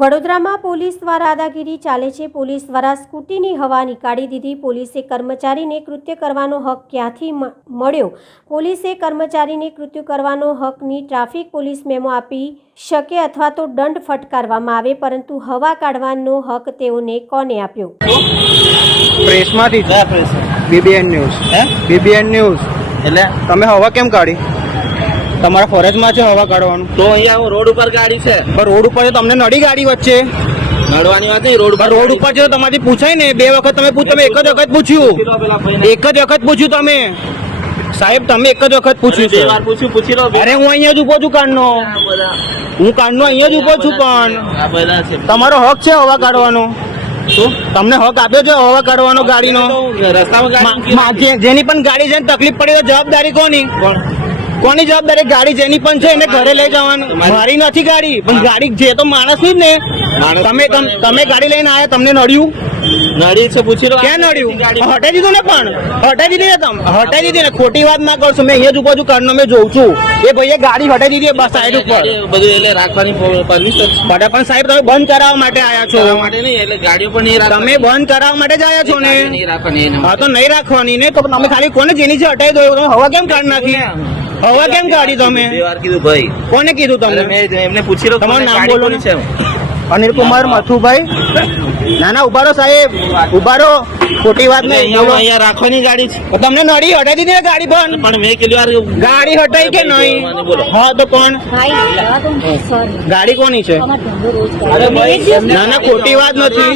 વડોદરામાં પોલીસ દ્વારા દાદાગીરી ચાલે છે. પોલીસ દ્વારા સ્કૂટીની હવા નીકાળી દીધી. પોલીસે કર્મચારીને કૃત્ય કરવાનો હક ક્યાંથી મળ્યો? પોલીસે કર્મચારીને કૃત્ય કરવાનો હકની ટ્રાફિક પોલીસ મેમો આપી શકે અથવા તો દંડ ફટકારવામાં આવે પરંતુ હવા કાઢવાનો હક તેઓને કોને આપ્યો? પ્રેસમાંથી? BBN news. BBN news. એટલે? તમે હવા કેમ કાઢી? તમારા ફરજમાં છે હવા કાઢવાનું? તો અહીંયા રોડ ઉપર ગાડી છે. પણ રોડ ઉપર તમને નડી ગાડી વચ્ચે? નડવાની વાત નહીં રોડ ઉપર રોડ ઉપર છે તમારી પૂછાય ને બે વખત તમે પૂછ તમે એક જ વખત પૂછ્યું. એક જ વખત પૂછ્યું તમે? સાહેબ તમે એક જ વખત પૂછ્યું છે પૂછ્યું પૂછી લો અરે હું અહીંયા જ ઊભો છું કાનનો. હું કાનનો અહીંયા જ ઊભો છું પણ તમારો હક છે હવા કાઢવાનો. શું? તમને હક આપ્યો છે હવા કાઢવાનો ગાડીનો? જેની પણ ગાડી છે ને તકલીફ પડી તો જવાબદારી કોની? કોની જવાબદારી? ગાડી જેની પણ છે એને ઘરે લઈ જવાની. મારી નથી ગાડી પણ ગાડી જે તો માણસ જ ને. તમે તમે ગાડી લઈને આયા તમને નડ્યું? નડી છે પૂછી લો. ક્યાં નડ્યું? હટાઈ દીધું ને પણ? હટાઈ દીધી ને તમે? હટાઈ દીધી ને? ખોટી વાત ના કરશો મેં અહીંયા જ ઊભો છું કારનો મેં જોઉં છું. એ ભાઈએ ગાડી હટાઈ દીધી બસ સાઈડ ઉપર. બધું એટલે રાખવાની પરમિશન પણ સાહેબ તમે બંધ કરાવવા માટે આયા છો. માટે નહીં એટલે ગાડીઓ પણ નહીં તમે બંધ કરાવવા માટે જ આયા છો ને. હા તો નહીં રાખવાની ને? તો તમે ખાલી કોને જેની છે હટાઈ દો તમે હવા કેમ કાઢી નાખી? હવા કેમ કાઢી તમે? બે વાર કીધું ભાઈ. કોને કીધું તમને? મેં એમને પૂછી લો તમારું નામ બોલો છે અનિલ કુમાર મથુભાઈ. ના ના ઉભારો સાહેબ. ઉભારો. ખોટી વાત નહીં. અહીંયા અહીંયા રાખવાની ગાડી છે. તમને નડી હટાઈ દીધી ને ગાડી પણ? પણ મેં કીધું ગાડી હટાઈ કે નહીં? હા તો. સોરી ગાડી કોની છે? ના ના ખોટી વાત નથી.